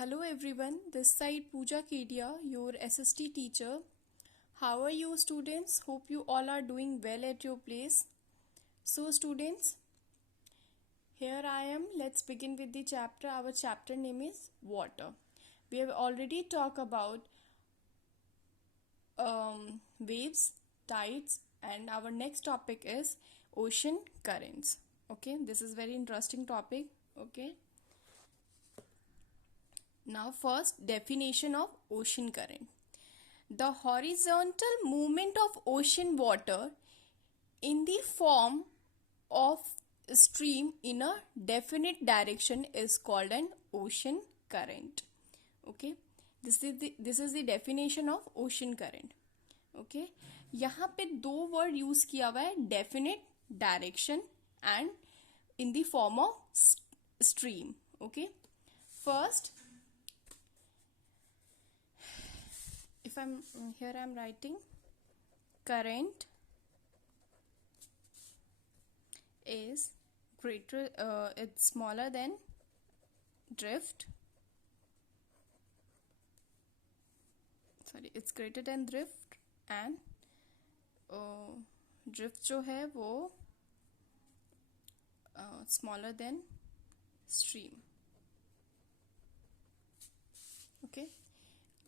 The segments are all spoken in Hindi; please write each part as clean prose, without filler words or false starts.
Hello everyone, this side Pooja Kedia, your SST teacher. How are you students? Hope you all are doing well at your place. So students, here I am. Let's begin with the chapter. Our chapter name is Water. We have already talked about waves, tides, and our next topic is ocean currents. Okay, this is very interesting topic. Okay. Now first definition of ocean current. The horizontal movement of ocean water in the form of stream in a definite direction is called an ocean current. Okay, this is the definition of ocean current. Okay, यहाँ पे दो वर्ड यूज किया हुआ है, definite direction and in the form of stream. Okay, first if I'm writing current is greater, it's smaller than drift, it's greater than drift and drift जो है वो smaller than stream. okay,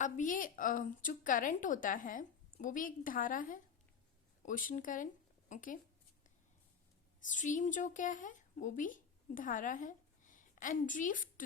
अब ये जो करंट होता है वो भी एक धारा है, ओशन करंट. ओके, स्ट्रीम जो क्या है वो भी धारा है एंड ड्रिफ्ट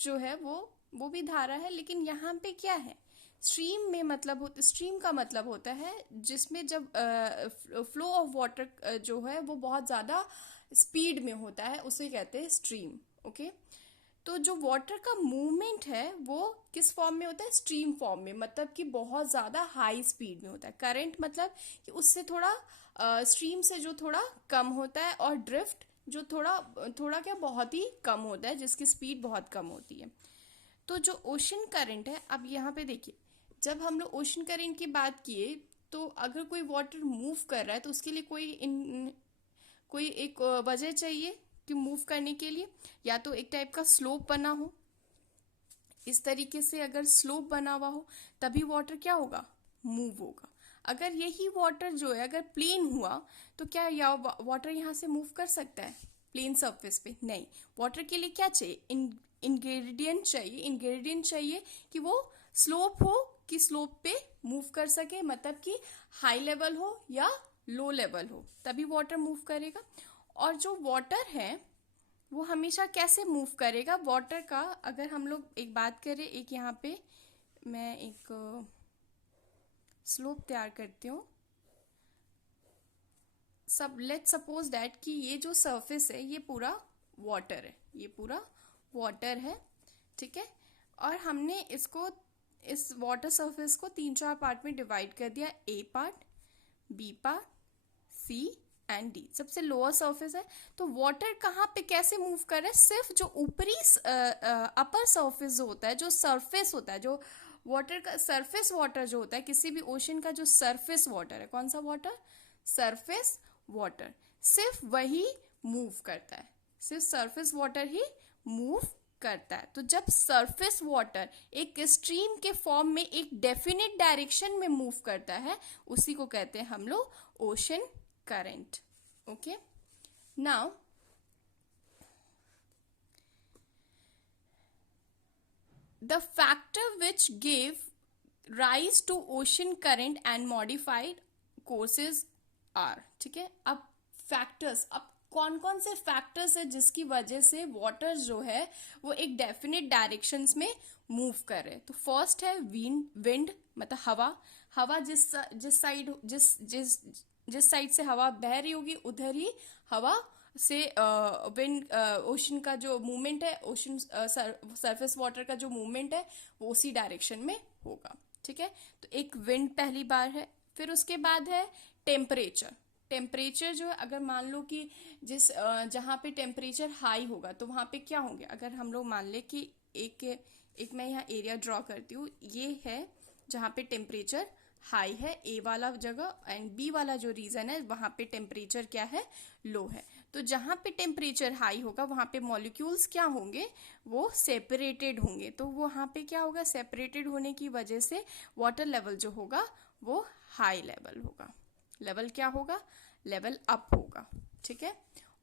जो है वो भी धारा है. लेकिन यहाँ पे क्या है, स्ट्रीम में मतलब स्ट्रीम का मतलब होता है जिसमें जब फ्लो ऑफ वाटर जो है वो बहुत ज़्यादा स्पीड में होता है, उसे कहते हैं स्ट्रीम. ओके, तो जो वाटर का मूवमेंट है वो किस फॉर्म में होता है, स्ट्रीम फॉर्म में, मतलब कि बहुत ज़्यादा हाई स्पीड में होता है. करंट मतलब कि उससे थोड़ा स्ट्रीम से जो थोड़ा कम होता है, और ड्रिफ्ट जो थोड़ा क्या बहुत ही कम होता है, जिसकी स्पीड बहुत कम होती है. तो जो ओशन करंट है, अब यहाँ पे देखिए, जब हम लोग ओशन करंट की बात किए तो अगर कोई वाटर मूव कर रहा है तो उसके लिए कोई एक वजह चाहिए कि मूव करने के लिए. या तो एक टाइप का स्लोप बना हो, इस तरीके से अगर स्लोप बना हुआ हो तभी वाटर क्या होगा, मूव होगा. अगर यही वाटर जो है अगर प्लेन हुआ तो क्या वाटर यहाँ से मूव कर सकता है प्लेन सरफेस पे? नहीं. वाटर के लिए क्या चाहिए, इंग्रेडिएंट चाहिए कि वो स्लोप हो, कि स्लोप पे मूव कर सके, मतलब कि हाई लेवल हो या लो लेवल हो, तभी वाटर मूव करेगा. और जो वाटर है वो हमेशा कैसे मूव करेगा, वाटर का अगर हम लोग एक बात करें, एक यहाँ पे मैं एक स्लोप तैयार करती हूँ. लेट्स सपोज दैट कि ये जो सरफेस है ये पूरा वाटर है, ये पूरा वाटर है. ठीक है, और हमने इस वाटर सरफेस को 3-4 पार्ट में डिवाइड कर दिया, A part, B part, C and D. सबसे लोअर सरफेस है. तो वाटर कहाँ पे कैसे मूव कर रहा है, सिर्फ जो ऊपरी अपर सरफेस होता है, जो सरफेस होता है, जो वाटर का सरफेस वाटर जो होता है, किसी भी ओशन का जो सरफेस वाटर है, कौन सा वाटर, सरफेस वाटर, सिर्फ वही मूव करता है, सिर्फ सरफेस वाटर ही मूव करता है. तो जब सरफेस वाटर एक स्ट्रीम के फॉर्म में एक डेफिनेट डायरेक्शन में मूव करता है, उसी को कहते हैं हम लोग ocean current. Okay, now the factor which gave rise to ocean current and modified courses are. ठीक है, अब फैक्टर्स, अब कौन कौन से फैक्टर्स है जिसकी वजह से वाटर जो है वो एक डेफिनेट डायरेक्शंस में मूव कर रहे हैं. तो फर्स्ट है विंड मतलब हवा जिस साइड से हवा बह रही होगी उधर ही हवा से विंड ओशन का जो मूवमेंट है, ओशन सरफेस वाटर का जो मूवमेंट है वो उसी डायरेक्शन में होगा. ठीक है, तो एक विंड पहली बार है. फिर उसके बाद है टेम्परेचर जो है, अगर मान लो कि जहाँ पे टेम्परेचर हाई होगा तो वहाँ पे क्या होंगे, अगर हम लोग मान ले कि एक मैं यहाँ एरिया ड्रॉ करती हूँ, ये है जहाँ पे टेम्परेचर हाई है, ए वाला जगह, एंड बी वाला जो रीजन है वहाँ पे टेम्परेचर क्या है, लो है. तो जहाँ पे टेम्परेचर हाई होगा वहाँ पे मॉलिक्यूल्स क्या होंगे, वो सेपरेटेड होंगे। तो वो वहाँ पे क्या होगा, सेपरेटेड होने की वजह से वाटर लेवल जो होगा वो हाई लेवल होगा। लेवल क्या होगा, लेवल अप होगा। ठीक है।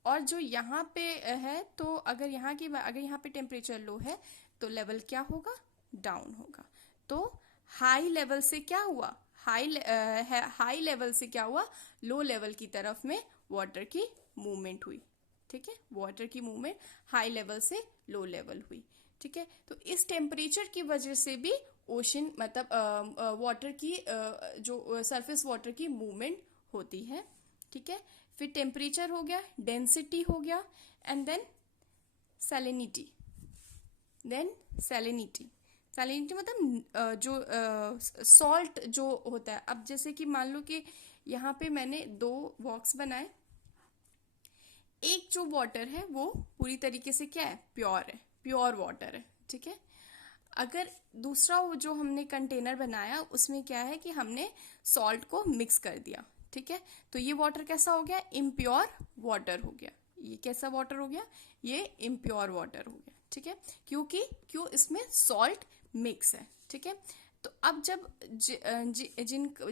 और जो यहाँ पे है, तो अगर यहाँ पे टेम्परेचर लो है तो लेवल क्या होगा, डाउन होगा। तो हाई लेवल से क्या हुआ, हाई लेवल से क्या हुआ, लो लेवल की तरफ में वाटर की मूवमेंट हुई। ठीक है, वाटर की मूवमेंट हाई लेवल से लो लेवल हुई। ठीक है। तो इस टेम्परेचर की वजह से भी ओशन मतलब वाटर की जो सरफेस वाटर की मूवमेंट होती है। ठीक है। फिर टेम्परेचर हो गया, डेंसिटी हो गया, एंड देन सैलिनिटी। सैलिनिटी मतलब जो सॉल्ट जो होता है। अब जैसे कि मान लो कि यहाँ पे मैंने दो बॉक्स बनाए। एक जो वाटर है वो पूरी तरीके से क्या है, प्योर है, प्योर वाटर है। ठीक है। अगर दूसरा वो जो हमने कंटेनर बनाया उसमें क्या है कि हमने सॉल्ट को मिक्स कर दिया। ठीक है। तो ये वाटर कैसा हो गया, इम्प्योर वाटर हो गया। ये कैसा वाटर हो गया, ये इम्प्योर वाटर हो गया। ठीक है। क्यों इसमें सॉल्ट मिक्स है। ठीक है। तो अब जब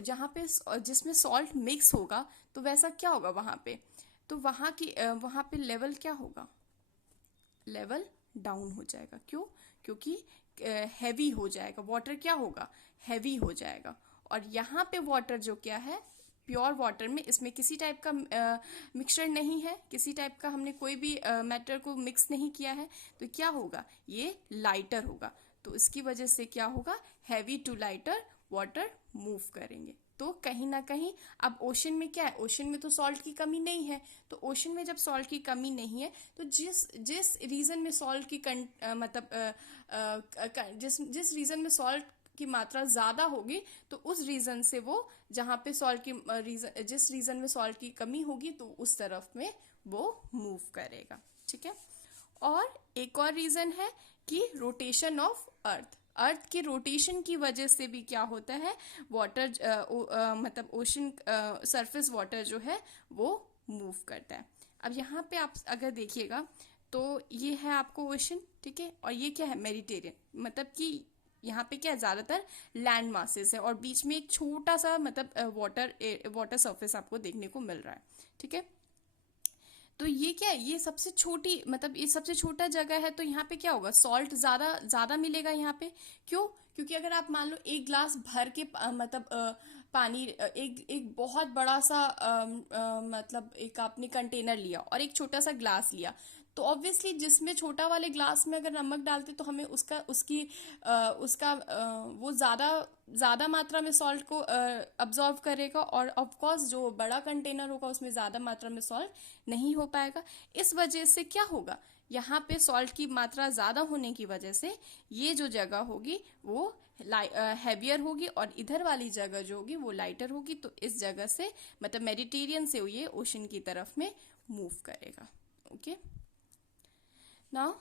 जहाँ पे जिसमें सॉल्ट मिक्स होगा तो वैसा क्या होगा वहाँ पे, तो वहाँ पे लेवल क्या होगा, लेवल डाउन हो जाएगा। क्यों, क्योंकि हैवी हो जाएगा वाटर, क्या होगा, हैवी हो जाएगा। और यहाँ पे वाटर जो क्या है, प्योर वाटर में इसमें किसी टाइप का मिक्सचर नहीं है, किसी टाइप का हमने कोई भी मैटर को मिक्स नहीं किया है। तो क्या होगा, ये लाइटर होगा। तो इसकी वजह से क्या होगा, heavy to lighter water move करेंगे। तो कहीं ना कहीं अब ओशन में क्या है, ओशन में तो सॉल्ट की कमी नहीं है। तो ओशन में जब सॉल्ट की कमी नहीं है तो जिस जिस रीजन में सॉल्ट की जिस रीजन में सॉल्ट की मात्रा ज्यादा होगी तो उस रीजन से वो जहाँ पे सॉल्ट की जिस रीजन में सॉल्ट की कमी होगी तो उस तरफ में वो मूव करेगा। ठीक है। और एक और रीजन है कि रोटेशन ऑफ अर्थ के रोटेशन की वजह से भी क्या होता है, वाटर मतलब ओशन सरफेस वाटर जो है वो मूव करता है। अब यहाँ पे आप अगर देखिएगा तो ये है आपको ओशन। ठीक है। और ये क्या है, मेडिटेरियन, मतलब कि यहाँ पे क्या है, ज्यादातर लैंड मासेस है और बीच में एक छोटा सा मतलब वाटर सरफेस आपको देखने को मिल रहा है। ठीक है। तो ये क्या है, ये सबसे छोटी मतलब ये सबसे छोटा जगह है। तो यहाँ पे क्या होगा, सॉल्ट ज्यादा ज्यादा मिलेगा यहाँ पे। क्यों, क्योंकि अगर आप मान लो एक ग्लास भर के मतलब पानी एक एक बहुत बड़ा सा मतलब एक आपने कंटेनर लिया और एक छोटा सा ग्लास लिया, तो ऑब्वियसली जिसमें छोटा वाले ग्लास में अगर नमक डालते तो हमें उसका वो ज्यादा ज्यादा मात्रा में सॉल्ट को अब्जॉर्व करेगा। और ऑफ कोर्स जो बड़ा कंटेनर होगा उसमें ज्यादा मात्रा में सॉल्ट नहीं हो पाएगा। इस वजह से क्या होगा, यहाँ पे सॉल्ट की मात्रा ज्यादा होने की वजह से ये जो जगह होगी वो हैवियर होगी और इधर वाली जगह जो होगी वो लाइटर होगी। तो इस जगह से मतलब मेडिटेरियन से ये ओशन की तरफ में मूव करेगा। ओके। नाउ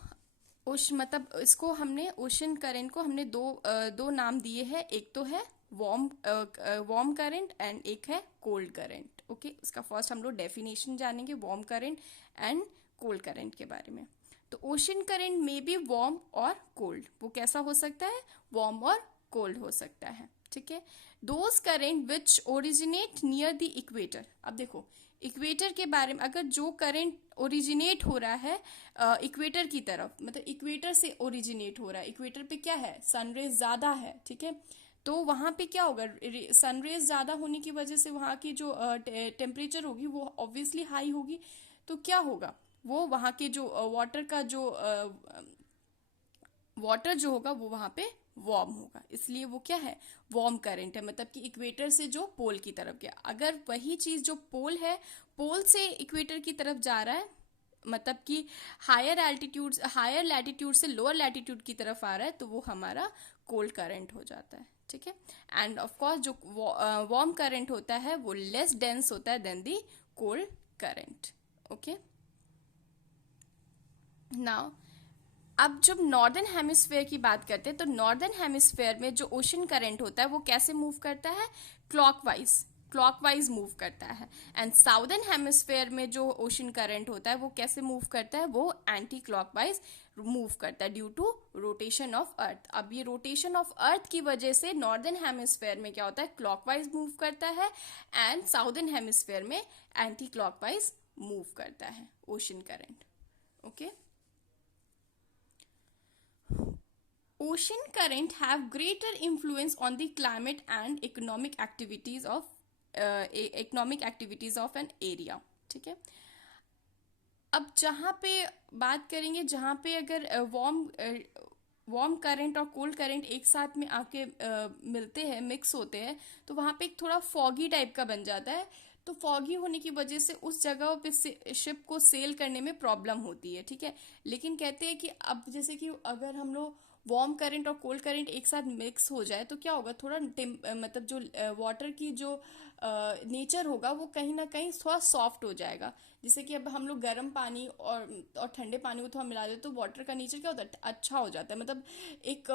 मतलब इसको हमने ओशन करंट को हमने दो नाम दिए हैं। एक तो है वार्म करंट एंड एक है कोल्ड करंट। ओके। इसका फर्स्ट हम लोग डेफिनेशन जानेंगे warm current and cold current के बारे में। तो ओशन करंट में भी वार्म और कोल्ड, वो कैसा हो सकता है, वार्म और कोल्ड हो सकता है। ठीक है। Those current which originate near the equator. अब देखो इक्वेटर के बारे में, अगर जो करंट ओरिजिनेट हो रहा है इक्वेटर की तरफ, मतलब इक्वेटर से ओरिजिनेट हो रहा है, इक्वेटर पे क्या है, सनरेज ज्यादा है। ठीक है। तो वहां पे क्या होगा, सनरेज ज्यादा होने की वजह से वहां की जो टेम्परेचर होगी वो ऑब्वियसली हाई होगी। तो क्या होगा, वो वहां के जो वाटर जो होगा वो वहां पे वार्म होगा, इसलिए वो क्या है, वार्म करंट है। मतलब कि इक्वेटर से जो पोल की तरफ गया, अगर वही चीज जो पोल है, पोल से इक्वेटर की तरफ जा रहा है, मतलब कि हायर लैटिट्यूड से लोअर लैटिट्यूड की तरफ आ रहा है, तो वो हमारा कोल्ड करंट हो जाता है। ठीक है। एंड ऑफ कोर्स जो वार्म करंट होता है वो लेस डेंस होता है देन दी कोल्ड करंट। ओके। नाउ अब जब नॉर्दर्न हेमिस्फेयर की बात करते हैं तो नॉर्दर्न हेमिस्फेयर में जो ओशन करंट होता है वो कैसे मूव करता है, क्लॉकवाइज। क्लॉकवाइज मूव करता है। एंड साउदर्न हेमिस्फेयर में जो ओशन करंट होता है वो कैसे मूव करता है, वो एंटी क्लॉकवाइज मूव करता है due to rotation of earth. अब ये रोटेशन ऑफ अर्थ की वजह से नॉर्दर्न हेमिस्फेयर में क्या होता है, क्लॉकवाइज मूव करता है, एंड साउदर्न हेमिस्फेयर में एंटी क्लॉकवाइज मूव करता है ocean current. Okay, ocean current have greater influence on the climate and economic activities of an area। ठीक है, अब जहाँ पे बात करेंगे, जहाँ पे अगर वार्म करंट और कोल्ड करंट एक साथ में आके मिलते हैं, मिक्स होते हैं, तो वहाँ पे एक थोड़ा फॉगी टाइप का बन जाता है। तो फॉगी होने की वजह से उस जगह पे शिप को सेल करने में प्रॉब्लम होती है। ठीक है, लेकिन कहते हैं कि अब जैसे कि अगर हम लोग वार्म करंट और कोल्ड करंट एक साथ मिक्स हो जाए तो क्या होगा, थोड़ा मतलब जो वाटर की जो नेचर होगा वो कहीं ना कहीं थोड़ा सॉफ्ट हो जाएगा। जैसे कि अब हम लोग गर्म पानी और ठंडे पानी को थोड़ा मिला देते तो वाटर का नेचर क्या होता है, अच्छा हो जाता है, मतलब एक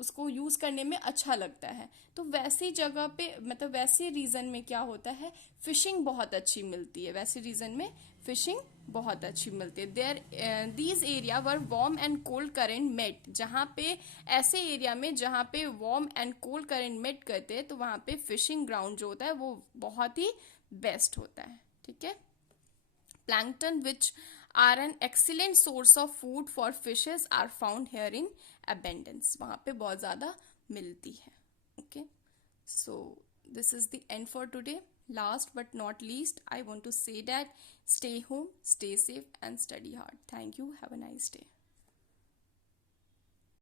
उसको यूज़ करने में अच्छा लगता है। तो वैसी जगह पे, मतलब वैसे रीजन में क्या होता है, फिशिंग बहुत अच्छी मिलती है, वैसे रीजन में फिशिंग बहुत अच्छी मिलती है। There these area where warm and cold current met, जहाँ पे ऐसे एरिया में जहाँ पे warm and cold current met करते हैं तो वहाँ पे फिशिंग ग्राउंड जो होता है वो बहुत ही बेस्ट होता है। ठीक है, plankton which are an excellent source of food for fishes are found here in abundance, वहाँ पे बहुत ज़्यादा मिलती है। okay, so this is the end for today. Last but not least, I want to say that stay home, stay safe and study hard. Thank you, have a nice day.